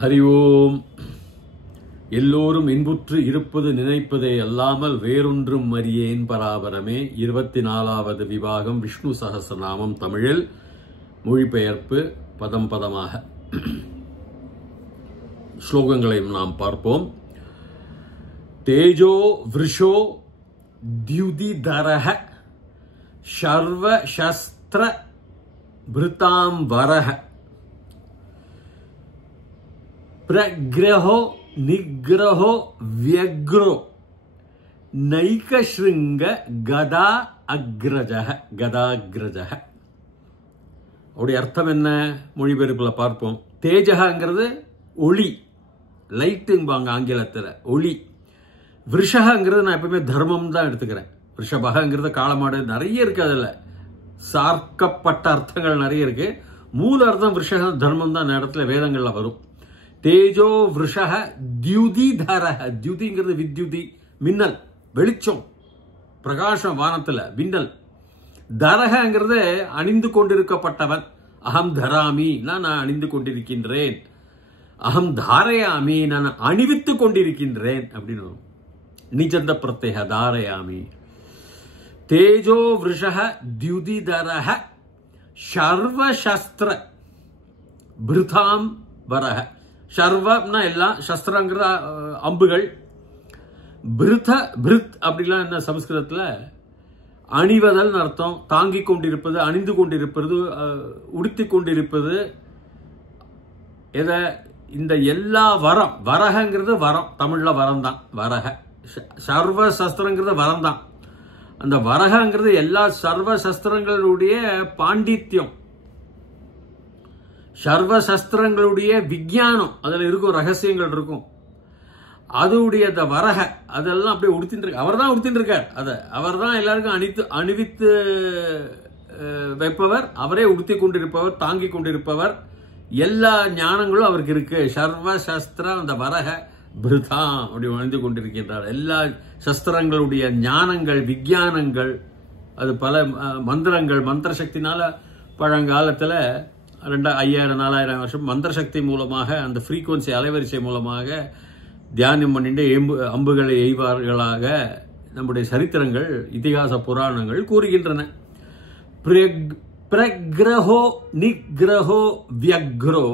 ஹரி ஓம். எல்லோரும் இன்புற்று இருப்பது நினைப்பதே அல்லாமல் வேறொன்றும் அறியேன் பராபரமே. 24வது விபாகம் விஷ்ணு சகஸ்ரநாமம் தமிழில் மொழிபெயர்ப்பு பதம் பதமாக ஸ்லோகங்களையும் நாம் பார்ப்போம். தேஜோ விருஷோ द्युदिधरः शर्वशस्त्र भृतांबरः प्रग्रहो निग्रहो व्यग्रो नैकशृंग गदा अग्रजः गदाग्रजः. அவருடைய அர்த்தம் என்ன? மொழிபெயர்ப்பில் பார்ப்போம். தேஜகங்கிறது ஒளி, லைட்டும்பாங்க ஆங்கிலத்தில், ஒளி. விருஷகங்கிறது நான் எப்பவுமே தர்மம் தான் எடுத்துக்கிறேன். ரிஷபகங்கிறது காளமாடு, நிறைய இருக்கு, அதில் சார்க்கப்பட்ட அர்த்தங்கள் நிறைய இருக்கு. மூல அர்த்தம் விருஷகம் தர்மம் தான் இடத்துல வேதங்கள்ல வரும். தேஜோ விருஷக தியுதிதரஹ. தியுதிங்கிறது வித்யுதி, மின்னல், வெளிச்சம், பிரகாசம், வானத்துல மின்னல். தரகங்கிறது அணிந்து கொண்டிருக்கப்பட்டவன். அகம் தராமி, நான் அணிந்து கொண்டிருக்கின்றேன். அகம் தாரயாமி, நான் அணிவித்துக் கொண்டிருக்கின்றேன் அப்படின்னு. நிஜந்த பிரத்யேக தாரயாமி. தேஜோ விருஷக द्युदिधरः சர்வசஸ்திர பிருதாம் வரஹ. சர்வம்னா எல்லாம், சஸ்திரங்கிற அம்புகள். பிருத் அப்படிலாம் என்ன சமஸ்கிருதத்தில் அணிவதல் அர்த்தம். தாங்கிக் கொண்டிருப்பது, அணிந்து கொண்டிருப்பது, உடுத்திக் கொண்டிருப்பது. எதை? இந்த எல்லா வரம். வரகங்கிறது வரம், தமிழ்ல வரம் தான் வரக. சர்வ சஸ்திரங்கிறது வரம் தான். அந்த வரகங்கிறது எல்லா சர்வ சஸ்திரங்களுடைய பாண்டித்யம், சர்வ சஸ்திரங்களுடைய விஞ்ஞானம், அதுல இருக்கும் ரகசியங்கள் இருக்கும். அதுடைய அந்த வரக அதெல்லாம் அப்படியே உடுத்திட்டு இருக்க. அவர் தான் உடுத்திட்டு இருக்கார். அவர் தான் எல்லாருக்கும் அணிவித்து வைப்பவர். அவரே உடுத்தி கொண்டிருப்பவர், தாங்கி கொண்டிருப்பவர். எல்லா ஞானங்களும் அவருக்கு இருக்கு. சர்வ சஸ்திர அந்த வரக பிருதாம் அப்படி அணிந்து கொண்டிருக்கின்றார். எல்லா சஸ்திரங்களுடைய ஞானங்கள், விஞ்ஞானங்கள், அது பல மந்திரங்கள், மந்திர சக்தினால பழங்காலத்தில் 5000-4000 வருஷம் மந்திர சக்தி மூலமாக, அந்த ஃப்ரீக்குவன்சி அலைவரிசை மூலமாக தியானம் பண்ணிட்டு அம்புகளை எய்வார்களாக நம்முடைய சரித்திரங்கள், இதிகாச புராணங்கள் கூறுகின்றன. பிரக்ரஹோ நிக்ரஹோ வியக்ரோ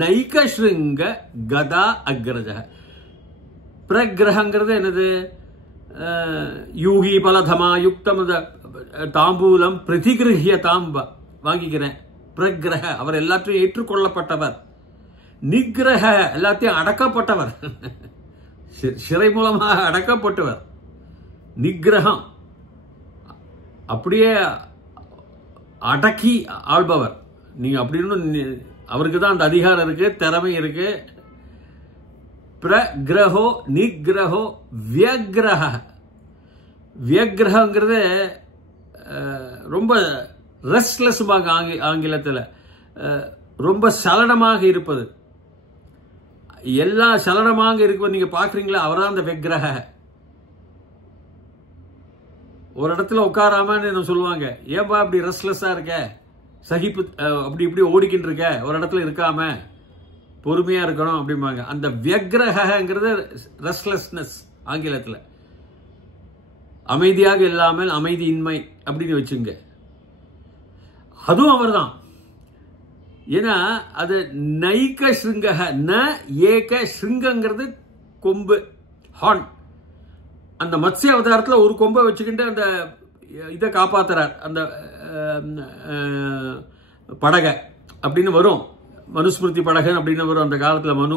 நைகஸ்ருங்க கதா அக்ரஜ. பிரக்ரஹங்கிறது என்னது? யூகி பலதமா யுக்தம் தாம்பூலம் பிரதிகிருஹ்ய தாம்ப வாங்கிக்கிறேன். பிரக்ரஹ அவர் எல்லாத்தையும் ஏற்றுக்கொள்ளப்பட்டவர். நிகிரக எல்லாத்தையும் அடக்கப்பட்டவர், சிறை மூலமாக அடக்கப்பட்டவர். நிகிரகம் அப்படியே அடக்கி ஆள்பவர். நீங்க அப்படின்னு அவருக்கு தான் அந்த அதிகாரம் இருக்கு, திறமை இருக்கு. பிரக்ரஹோ நிகிரஹோ வியக்ரஹ. வியக்ரஹங்கிறது ரொம்ப ரெஸ்ட்லெஸ் ஆங்கிலத்தில், ரொம்ப சலனமாக இருப்பது. எல்லா சலனமாக இருப்பது நீங்க பாக்குறீங்களா? அவர்தான் அந்த விக்கிரக. ஒரு இடத்துல உட்காராமன்னு சொல்லுவாங்க, ஏன்பா அப்படி ரெஸ்ட்லெஸ்ஸா இருக்க, சகிப்பு அப்படி இப்படி ஓடிக்கிட்டு இருக்க, ஒரு இடத்துல இருக்காம பொறுமையா இருக்கணும் அப்படிம்பாங்க. அந்த வியக்ரஹங்கிறது ரெஸ்ட்லெஸ்னஸ் ஆங்கிலத்தில். அமைதியாக இல்லாமல் அமைதியின்மை அப்படின்னு வச்சுங்க. அதுவும் அவர் தான். ஏன்னா அது நைக ஸ்ருங்கக, ந ஏக ஸ்ருங்கங்கிறது கொம்பு, ஹார்ன். அந்த மத்ஸ்ய அவதாரத்தில் ஒரு கொம்பை வச்சுக்கிட்டு அந்த இதை காப்பாத்துறார், அந்த படகை அப்படின்னு வரும். மனுஸ்மிருதி படகன் அப்படின்னு வரும் அந்த காலத்தில். மனு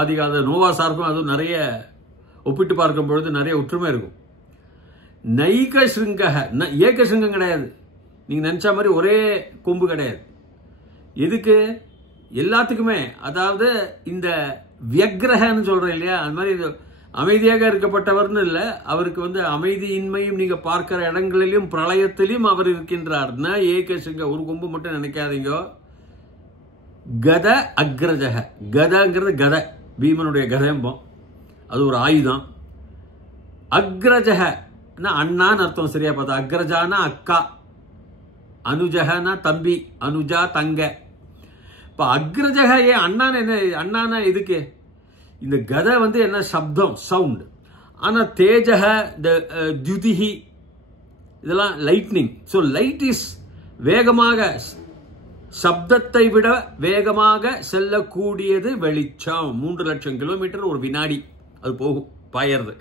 ஆதி கால நோவா சார்பும் அதுவும் நிறைய ஒப்பிட்டு பார்க்கும் பொழுது நிறைய ஒற்றுமை இருக்கும். நைக ஸ்ருங்கக, ஏக ஸ்ருங்கம் கிடையாது. நீங்க நினைச்ச மாதிரி ஒரே கொம்பு கிடையாது. எதுக்கு? எல்லாத்துக்குமே. அதாவது இந்த வியக்ரஹன்னு சொல்றேன் இல்லையா, அது மாதிரி அமைதியாக இருக்கப்பட்டவர்னு இல்லை. அவருக்கு அமைதியின்மையும் நீங்க பார்க்கிற இடங்களிலும் பிரளயத்திலும் அவர் இருக்கின்றார். ந ஏகசிங்க, ஒரு கொம்பு மட்டும் நினைக்காதீங்க. கத அக்ரஜக. கதங்கிறது கதை, பீமனுடைய கதம்பம், அது ஒரு ஆயுதம். அக்ரஜக அண்ணான்னு அர்த்தம். சரியா பார்த்தா அக்ரஜானா அக்கா, அனுஜகனா தம்பி, அனுஜா தங்க. இப்போ அக்ரஜக ஏன் அண்ணான்னு என்ன அண்ணானா இதுக்கு இந்த கதை வந்து என்ன சப்தம் சவுண்ட். ஆனால் தேஜக இந்த துதிஹி இதெல்லாம் லைட்னிங். ஸோ லைட் இஸ் வேகமாக சப்தத்தை விட வேகமாக செல்லக்கூடியது வெளிச்சம். 3 லட்சம் கிலோமீட்டர் ஒரு வினாடி அது போகும் பாயறது.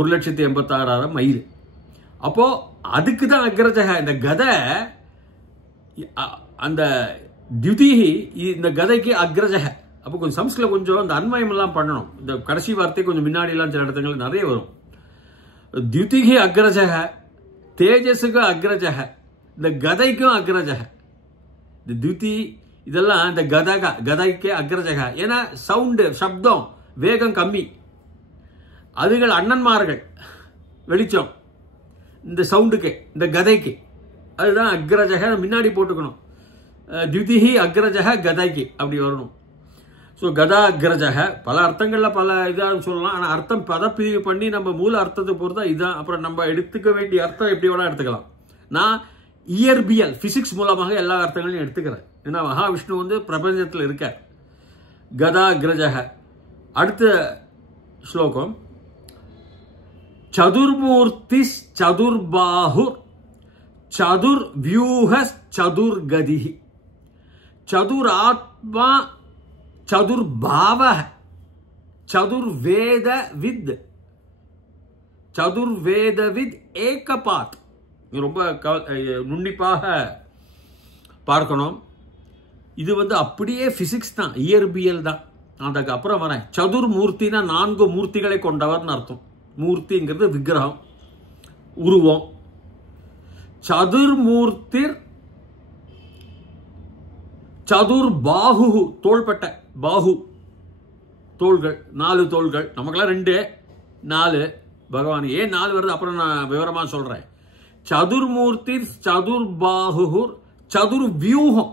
1,86,000 மைல். அப்போ அதுக்கு தான் அக்ரஜக. இந்த கதை அந்த துதிஹி இந்த கதைக்கு அக்ரஜக. அப்போ கொஞ்சம் சம்ஸ்கிருதம் கொஞ்சம் அந்த அன்வயம் எல்லாம் பண்ணணும். இந்த கடைசி வார்த்தை கொஞ்சம் முன்னாடிலாம் சில இடத்துல நிறைய வரும். துதிஹி அக்ரஜக, தேஜஸுக்கு அக்ரஜக, இந்த கதைக்கும் அக்ரஜக. இந்த துதி இதெல்லாம் இந்த கதைக்கு அக்ரஜக. ஏன்னா சவுண்டு சப்தம் வேகம் கம்மி. அதுகள் அண்ணன்மார்கள் வெளிச்சம் இந்த சவுண்டுக்கு இந்த கதைக்கு. அதுதான் அக்ரஜக முன்னாடி போட்டுக்கணும். துதிஹி அக்ரஜக கதைக்கு அப்படி வரணும். ஸோ கதா அக்ரஜக பல அர்த்தங்களில் பல இதாக சொல்லலாம். ஆனால் அர்த்தம் பதப்பிரிவு பண்ணி நம்ம மூல அர்த்தத்தை பொறுத்தா இதுதான். அப்புறம் நம்ம எடுத்துக்க வேண்டிய அர்த்தம் எப்படி வேணா எடுத்துக்கலாம். நான் இயற்பியல் பிசிக்ஸ் மூலமாக எல்லா அர்த்தங்களையும் எடுத்துக்கிறேன். ஏன்னா மகாவிஷ்ணு வந்து பிரபஞ்சத்தில் இருக்கார். கதா அக்ரஜக. அடுத்த ஸ்லோகம் சதுர்மூர்த்தி சதுர்பாஹு சதுர்வியூஹ சதுர்கதிஹி சதுராத்மா சதுர்பாவ சதுர்வேதவித் ஏகபாத். ரொம்ப நுண்ணிப்பாக பார்க்கணும். இது வந்து அப்படியே பிசிக்ஸ் தான், இயற்பியல் தான். அதுக்கு அப்புறம் வரேன். சதுர்மூர்த்தினா 4 மூர்த்திகளை கொண்டவர்னு அர்த்தம். மூர்த்திங்கிறது விக்கிரகம், உருவம். சதுர்மூர்த்தி சதுர்பாஹு தோள்பட்ட பாஹு தோள்கள், 4 தோள்கள். நமக்கெல்லாம் 2 4. பகவான் ஏன் 4 வருது அப்புறம் நான் விவரமா சொல்றேன். சதுர்மூர்த்தி சதுர்பாஹு சதுர்வியூகம்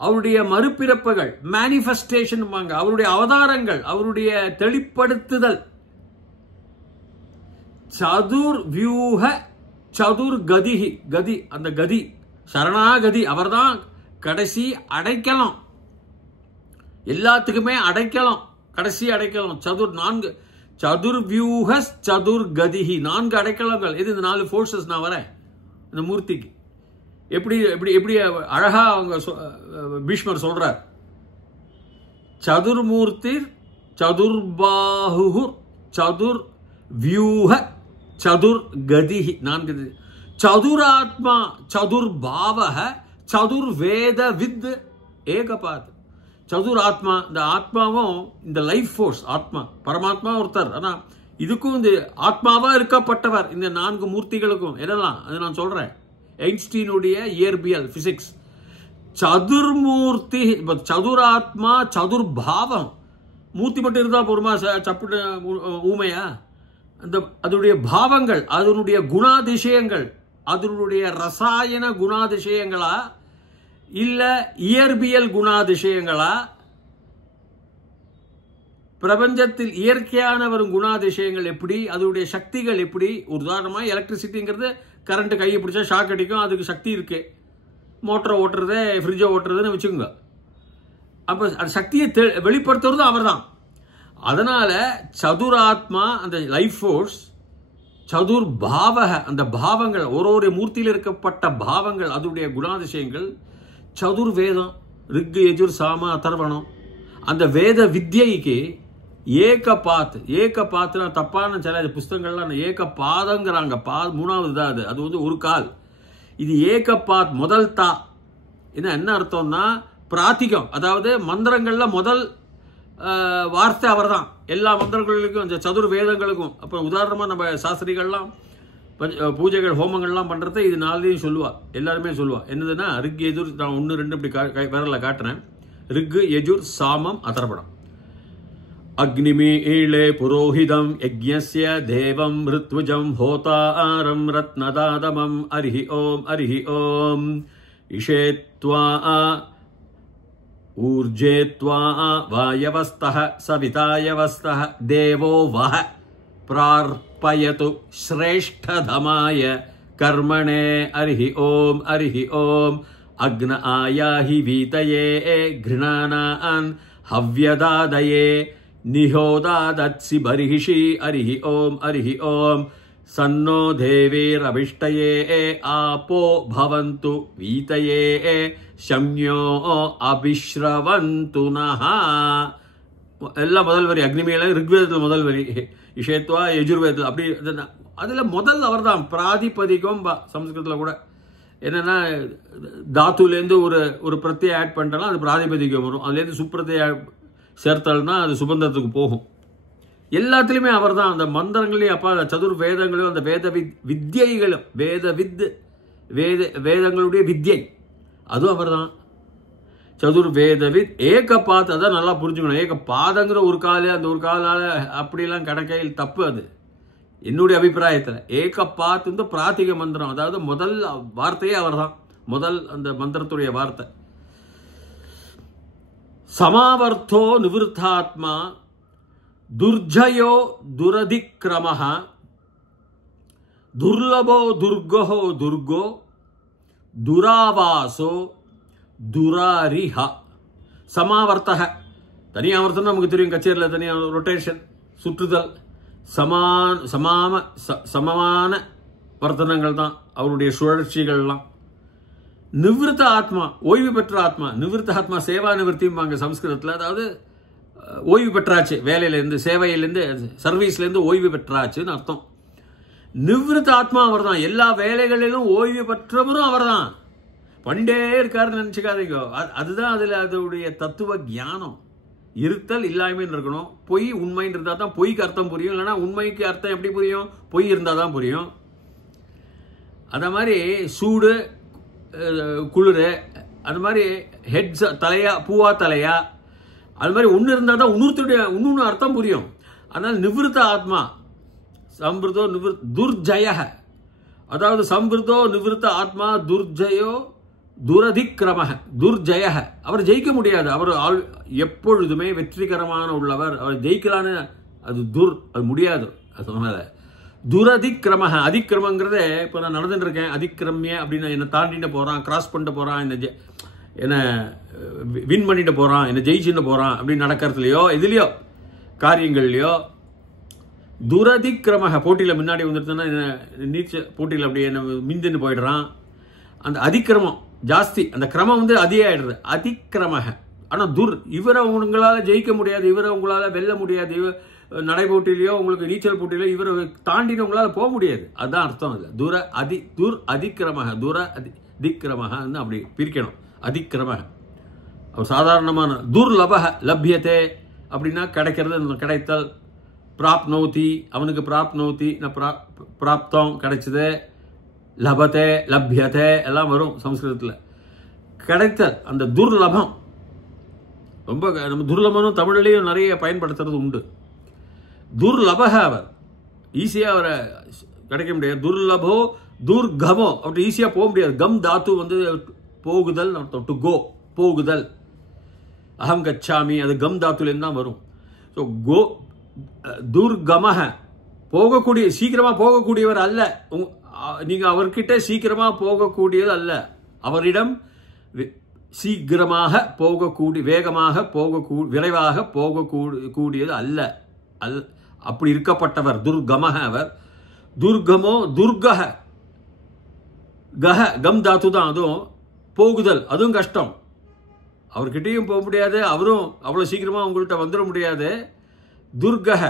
அவருடைய மறுபிறப்புகள் மேனிஃபெஸ்டேஷன், அவருடைய அவதாரங்கள், அவருடைய தெளிப்படுத்துதல். சதுர்வியூஹ சதுர்கதிஹி கதி அந்த கதி சரணாகதி அவர்தான் கடைசி அடைக்கலாம். எல்லாத்துக்குமே அடைக்கலாம், கடைசி அடைக்கலாம். 4 சதுர்வியூஹ சதுர்கதிஹி 4 அடைக்கலங்கள். இது இந்த 4 ஃபோர்ஸஸ். நான் வரேன் இந்த மூர்த்திக்கு. எப்படி எப்படி எப்படி அழகா அவங்க பீஷ்மர் சொல்றார். சதுர்மூர்த்தி சதுர்பாஹு சதுர்வியூஹ சதுர்கதிஹி 4. சதுராத்மா சதுர்பாவஹ சதுர்வேதவித் ஏகபாத். சதுராத்மா இந்த ஆத்மாவும் இந்த லைஃப் ஃபோர்ஸ் ஆத்மா பரமாத்மா ஒருத்தர். ஆனால் இதுக்கும் இந்த ஆத்மாவா இருக்கப்பட்டவர் இந்த 4 மூர்த்திகளுக்கும் என்னெல்லாம் அது நான் சொல்றேன். ஐன்ஸ்டீனுடைய இயற்பியல் பிசிக்ஸ். சதுர்மூர்த்தி சதுராத்மா சதுர்பாவம். மூர்த்தி மட்டும் இருந்தா போருமா? சப்புட்டு ஊமையா? அந்த அதனுடைய பாவங்கள், அதனுடைய குணாதிசயங்கள், அதனுடைய ரசாயன குணாதிசயங்களா இல்ல இயற்பியல் குணாதிசயங்களா, பிரபஞ்சத்தில் இயற்கையான வரும் குணாதிசயங்கள் எப்படி, அதனுடைய சக்திகள் எப்படி? உதாரணமா எலக்ட்ரிசிட்டிங்கிறது கரண்ட் கையை பிடிச்சா ஷாக் அடிக்கும், அதுக்கு சக்தி இருக்கு. மோட்டரை ஓட்டுறது, ஃப்ரிட்ஜை ஓட்டுறதுன்னு வச்சுக்கோங்க. அப்ப அந்த சக்தியை வெளிப்படுத்துறதும் அவர் தான். அதனால சதுராத்மா அந்த லைஃப் ஃபோர்ஸ், சதுர் பாவக அந்த பாவங்கள், ஒரு மூர்த்தியில் இருக்கப்பட்ட பாவங்கள், அதனுடைய குணாதிசயங்கள். சதுர் வேதம், ரிக் யஜுர் சாம அதர்வணம். அந்த வேத வித்யைக்கு ஏகபாத்னா தப்பான சில புஸ்தகங்கள்லாம் ஏகபாதங்கிறாங்க. 3வது தான் அது. அது வந்து ஒரு கால். இது ஏகபாத் முதல் தா. என்ன அர்த்தம்னா பிராத்திகம், அதாவது மந்திரங்கள்ல முதல் வார்த்தை அவர் தான். எல்லா மந்திரங்களுக்கும் இந்த சதுர் வேதங்களுக்கும். அப்புறம் உதாரணமா நம்ம சாஸ்திரிகள்லாம் பூஜைகள் ஹோமங்கள்லாம் பண்றதை இது 4 சொல்லுவா, எல்லாருமே சொல்லுவா. என்னதுன்னா ரிக் யஜுர், நான் 1 2 இப்படி விரல காட்டுறேன். ரிக் யஜுர் சாமம் அதர்வணம். அக்னிமீளே புரோஹிதம் யஜ்ஞஸ்ய தேவம் ருத்விஜம் ஹோதாரம் ரத்னதாதமம் அரிஹி ஓம் இஷேத்வா ஊர்ஜேத்வா வாயவஸ்தஹ சவிதாயவஸ்தஹ தேவோ வஹ பிரார்ப்பயது ஸ்ரேஷ்டதமாய கர்மணே அரிஹி ஓம் அக்ன ஆயாஹி வீதயே கிருணானான் ஹவ்யதாதயே நிஹோதாதத்சி பரிஹிஷி அரிஹி ஓம் சன்னோ தேவேரபிஷ்டயே ஆபோ பவந்து வீதயே ஷம்யோ அபிஸ்ரவந்து நஹா. எல்லாம் முதல் வரி அக்னிமேல ரிக்வேதத்தில் முதல் வரி, இஷேத்வா யஜுர்வேதத்தில் அப்படி. அதில் முதல் அவர் தான் பிராதிபதிகம் சம்ஸ்கிருதத்தில் கூட என்னென்னா தாத்துலேருந்து ஒரு பிரத்தியை ஆட் பண்ணிட்டாலும் அது பிராதிபதிகம் வரும். அதுலேருந்து சுப்பிரத்தியை சேர்த்தால்னா அது சுபந்தத்துக்கு போகும். எல்லாத்துலேயுமே அவர் தான். அந்த மந்திரங்களையும் அப்பா சதுர் வேதங்களையும் அந்த வித்யைகளும் வேதங்களுடைய வித்யை அதுவும் அவர் தான். சதுர்வேதவித் ஏகபாத், அதான் நல்லா புரிஞ்சுக்கணும். ஏகபாதங்கிற ஒரு காலு அந்த ஒரு காலால் அப்படிலாம் கணக்கையில் தப்பு. அது என்னுடைய அபிப்பிராயத்தில் ஏகபாத் இந்த பிராத்திக மந்திரம், அதாவது முதல் வார்த்தையே அவர் தான், முதல் அந்த மந்திரத்துடைய வார்த்தை. சமாவர்த்தோ நிவிருத்தாத்மா துர்ஜயோ துரதிக்ரமஹ துர்லபோ துர்கோ துர்கோ துராவாசோ துராரிஹா. சமாவர்த்தக தனியாவர்த்தம் நமக்கு தெரியும், கச்சேரியில் தனியாக ரொட்டேஷன் சுற்றுதல். சமமான வர்த்தனங்கள் தான் அவருடைய சுழற்சிகள்லாம். நிவிருத்த ஆத்மா ஓய்வு பெற்ற ஆத்மா. நிவிருத்த ஆத்மா சேவா நிவர்த்திம்பாங்க சம்ஸ்கிருதத்தில். அதாவது ஓய்வு பெற்றாச்சு, வேலையிலேருந்து சேவையிலேருந்து சர்வீஸ்லேருந்து ஓய்வு பெற்றாச்சுன்னு அர்த்தம். நிவிருத்த ஆத்மா அவர் தான். எல்லா வேலைகளிலும் ஓய்வு பெற்றவரும் அவர் தான். பண்ணிட்டே இருக்காருன்னு நினச்சிக்காதீங்க. அதுதான் அதில் அதோடைய தத்துவ ஞானம். இருத்தல் இல்லாமல் இருக்கணும். பொய் உண்மைன்னு இருந்தால் தான் பொய்க்கு அர்த்தம் புரியும். இல்லைனா உண்மைக்கு அர்த்தம் எப்படி புரியும்? பொய் இருந்தால் தான் புரியும். அந்த மாதிரி சூடு குளிர், அந்த மாதிரி ஹெட்ஸ் தலையா பூவா தலையா, அது மாதிரி ஒன்று இருந்தால் தான் இன்னொன்று அர்த்தம் புரியும். அதனால் நிவிருத்த ஆத்மா சம்பிருதோ துர்ஜய, அதாவது சம்பிருதோ நிவிருத்த ஆத்மா துர்ஜயோ துரதிக்ரம துர்ஜய. அவர் ஜெயிக்க முடியாது. அவர் எப்பொழுதுமே வெற்றிகரமான உள்ளவர். அவர் ஜெயிக்கலான்னு அது முடியாது. அதனால துரதிக்ரம, அதிக்கிரமங்கிறத இப்போ நான் நடந்துட்டு இருக்கேன், அதிக்கிரமிய அப்படின்னு என்னை தாண்டிட்டு போகிறான், கிராஸ் பண்ணிட்டு போகிறான், என்னை வின் பண்ணிட்டு போகிறான், என்னை ஜெயிச்சுட்டு போகிறான் அப்படின்னு நடக்கிறதுலையோ எதுலையோ காரியங்கள்லையோ துரதிக்கிரம. போட்டியில் முன்னாடி வந்துடுதுன்னா நீச்சல் போட்டியில் அப்படியே என்ன மிந்துன்னு போயிடுறான். அந்த அதிக்கிரமம் ஜாஸ்தி, அந்த கிரமம் வந்து அதிகாயிடுறது அதிக்கிரம. ஆனால் இவரை உங்களால் ஜெயிக்க முடியாது, இவரை உங்களால் வெல்ல முடியாது. நடைபோட்டிலையோ உங்களுக்கு நீச்சல் போட்டியிலோ இவரை தாண்டின உங்களால் போக முடியாது. அதுதான் அர்த்தம். அதில் அதிக்கிரம அதிக்கிரமன்னு அப்படி பிரிக்கணும். அதிக்கிரம சாதாரணமான துர்லப லப்யத்தே அப்படின்னா கிடைக்கிறது, கிடைத்தல். பிராப்னோதி அவனுக்கு பிராப்னோதி பிராப்தம் கிடைச்சது. லபத்தே லப்யத்தே எல்லாம் வரும் சம்ஸ்கிருதத்தில். கிடைத்தல் அந்த துர்லபம் ரொம்ப நம்ம துர்லபனும் தமிழ்லையும் நிறைய பயன்படுத்துறது உண்டு. துர்லபக அவர் ஈஸியாக அவரை கிடைக்க முடியாது. துர்லபோ துர்கமோ அப்படி ஈஸியாக போக முடியாது. கம் தாத்து வந்து போகுதல் அர்த்தம். டு கோ போகுதல். அகம் கச்சாமி அது கம் தாத்துலேருந்து தான் வரும். ஸோ கோ துர்கமக போகக்கூடிய சீக்கிரமாக போகக்கூடியவர் அல்ல. நீங்கள் அவர்கிட்ட சீக்கிரமாக போகக்கூடியது அல்ல. அவரிடம் சீக்கிரமாக போகக்கூடிய வேகமாக விரைவாக போகக்கூடியது அல்ல. அப்படி இருக்கப்பட்டவர் துர்கமக அவர். துர்கமோ துர்கஹ கஹ கம் தாத்து தான். அதுவும் போகுதல் அதுவும் கஷ்டம். அவர்கிட்டையும் போக முடியாது, அவரும் அவ்வளோ சீக்கிரமாக உங்கள்கிட்ட வந்துட முடியாது. துர்கஹ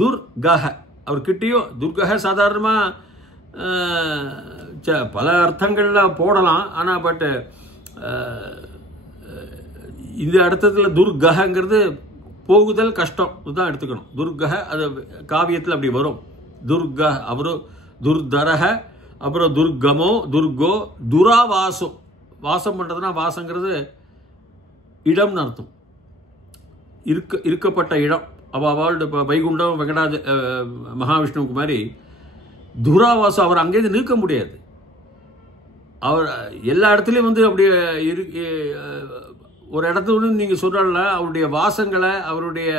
துர்கஹ அவர்கிட்டையும் துர்கஹ சாதாரணமாக பல அர்த்தங்களில் போடலாம். ஆனால் இந்த அர்த்தத்தில் துர்கஹங்கிறது போகுதல் கஷ்டம் தான் எடுத்துக்கணும். துர்கஹ அது காவியத்தில் அப்படி வரும். துர்க அவரும் துர்தரக, அப்புறம் துர்கமோ துர்கோ துராவாசம். வாசம் பண்ணுறதுனா வாசங்கிறது இடம்னு அர்த்தம். இருக்கப்பட்ட இடம். அவள் இப்போ வைகுண்டம் வெங்கடாஜ மகாவிஷ்ணுவுக்கு மாதிரி துராவாசம் அவர் அங்கேருந்து நீக்க முடியாது. அவர் எல்லா இடத்துலையும் வந்து அப்படியே ஒரு இடத்துல நீங்கள் சொல்கிறல அவருடைய வாசங்களை அவருடைய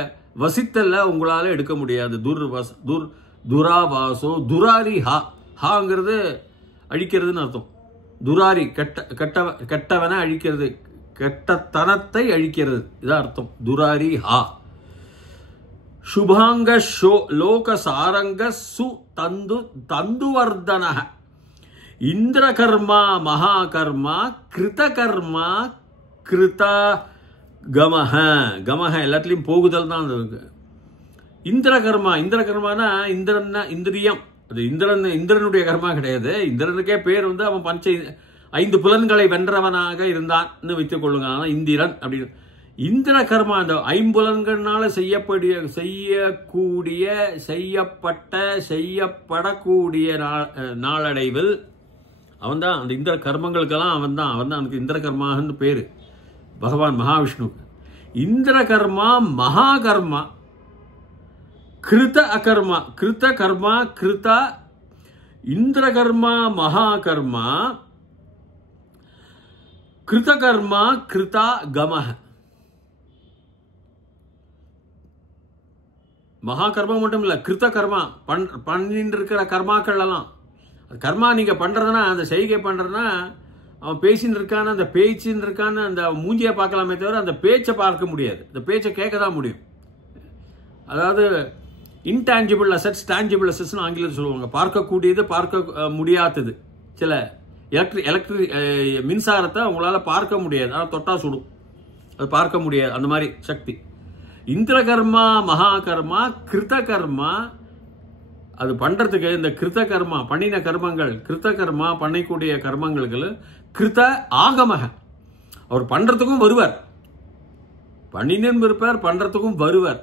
வசித்தல்ல உங்களால் எடுக்க முடியாது. துராவாசோ துராரி ஹாங்கிறது அழிக்கிறதுன்னு அர்த்தம். துராரி கெட்டவனை அழிக்கிறது, கெட்டத்தனத்தை அழிக்கிறது, இதான் அர்த்தம் துராரி ஹா. சுபாங்க லோக சாரங்க சு தந்துவர்தன இந்திரகர்மா மகாகர்மா கிருதகர்மா கிருத கமஹ. கமஹ எல்லாத்துலேயும் போகுதல் தான் இருக்கு. இந்திரகர்மானா இந்திரியம். அது இந்திரனுடைய கர்மா கிடையாது. இந்திரனுக்கே பேர் அவன் 5 புலன்களை வென்றவனாக இருந்தான்னு வைத்துக் கொள்ளுங்க. ஆனால் இந்திரன் அப்படின்னு இந்திர கர்மா அந்த 5 புலன்களால செய்யப்படக்கூடிய நாளடைவில் அவன் தான் அந்த இந்திர கர்மங்களுக்கெல்லாம் அவன் தான் அவனுக்கு இந்திர கர்மான்னு பேரு பகவான் மகாவிஷ்ணுக்கு. இந்திர கர்மா மகாகர்மா கிருத அகர்மா கிருத கர்மா கிருத இந்திர கர்மா மகாகர்மா கிருத கர்மா கிருதா கமஹ. மகாகர்மா மட்டும் இல்ல, கிருத்த கர்மா பண்ணிட்டு இருக்கிற கர்மாக்கள் எல்லாம். கர்மா நீங்க பண்றதுன்னா அந்த செய்கை பண்றதுன்னா அவன் பேசின்னு இருக்கான அந்த பேச்சுன்னு இருக்கான அந்த மூஞ்சியை பார்க்கலாமே தவிர அந்த பேச்சை பார்க்க முடியாது. அந்த பேச்சை கேட்க தான் முடியும். அதாவது இன்டான்ஜிபிள் அசெட்ஸ் டான்ஜிபிள் அசெட்ஸ்னு ஆங்கிலத்தில் சொல்லுவாங்க. பார்க்கக்கூடியது பார்க்க முடியாதது. சில எலக்ட்ரிக் மின்சாரத்தை உங்களால பார்க்க முடியாது, ஆனால் தொட்டா சுடும். அது பார்க்க முடியாது, அந்த மாதிரி சக்தி. இந்திரகர்மா மகாகர்மா கிருத கர்மா அது பண்றதுக்கு இந்த கிருத்த கர்மா பண்ணின கர்மங்கள் கிருத்த கர்மா பண்ணக்கூடிய கர்மங்களுக்கு கிருத ஆகமக. அவர் பண்றதுக்கும் வருவார், பண்ணினும் இருப்பார், பண்றதுக்கும் வருவார்.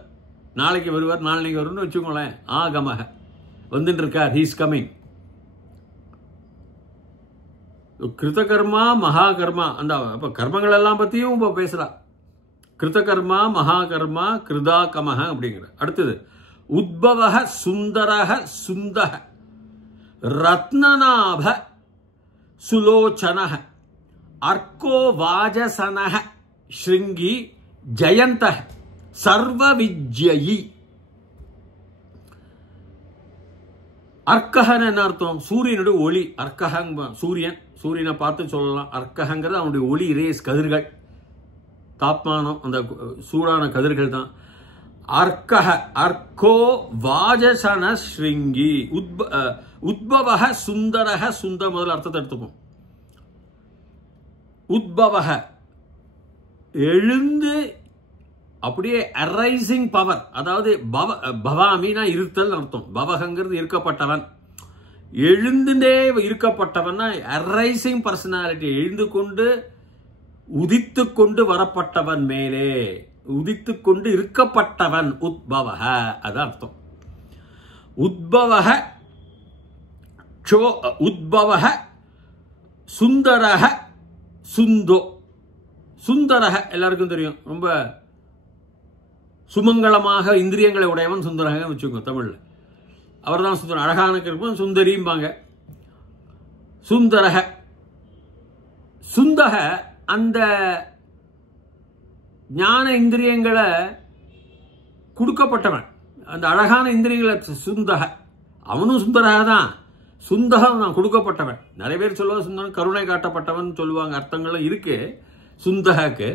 நாளைக்கு வருவார், நாளைக்கு வரும்னு வச்சுக்கோங்களேன். ஆகமக வந்துட்டு இருக்கார், ஹீஸ் கமிங். கிருத்த கர்மா மகாகர்மா அந்த அப்ப கர்மங்கள் எல்லாம் பத்தியும் இப்ப பேசுறா. கிருத்த கர்மா மகாகர்மா கிருதா கமக அப்படிங்கிற. அடுத்தது உத்பவ சுந்தரக சுந்தக ரத்னநாப சுலோச்சனக அர்க்கோ வாஜசனக ஸ்ருங்கி ஜயந்த சர்வ விஜயி. அர்க்கஹன்னு என்ன அர்த்தம்? சூரியனுடைய ஒளி. அர்க்கஹங்க சூரியனை பார்த்து சொல்லலாம். அர்க்கஹங்கிறது அவனுடைய ஒளி, ரேஸ், கதிர்கள், தாப்மானம், அந்த சூடான கதிர்கள் தான் அர்க்கஹ. அர்க்கோ வாஜசன ஸ்ருங்கி உத்பவ சுந்தரக. சுந்தர முதல் அர்த்தத்தை எடுத்துப்போம். உத்பவ எழுந்து அப்படியே அரைசிங் பவர், அதாவது பவாமினா இருத்தல் அர்த்தம். பவகங்கிறது இருக்கப்பட்டவன், எழுந்துட்டே இருக்கப்பட்டவன். அரைசிங் பர்சனாலிட்டி, எழுந்து கொண்டு உதித்து கொண்டு வரப்பட்டவன், மேலே உதித்து கொண்டு இருக்கப்பட்டவன். உத்பவ அதான் அர்த்தம். உத்பவ சுந்தரக சுந்தோ. சுந்தரக எல்லாருக்கும் தெரியும், ரொம்ப சுமங்கலமாக இந்திரியங்களை உடையவன் சுந்தரகன்னு வச்சுக்கோ. தமிழ்ல அவர் தான் சுந்தரம். அழகான இருப்போம், சுந்தரிம்பாங்க. சுந்தரக சுந்தக அந்த ஞான இந்திரியங்களை கொடுக்கப்பட்டவன், அந்த அழகான இந்திரியங்களை. சுந்தக அவனும் சுந்தரக தான், சுந்தகம் தான் கொடுக்கப்பட்டவன். நிறைய பேர் சொல்லுவாங்க சுந்தரம் கருணை காட்டப்பட்டவன் சொல்லுவாங்க, அர்த்தங்களும் இருக்கு. சுந்தகக்கு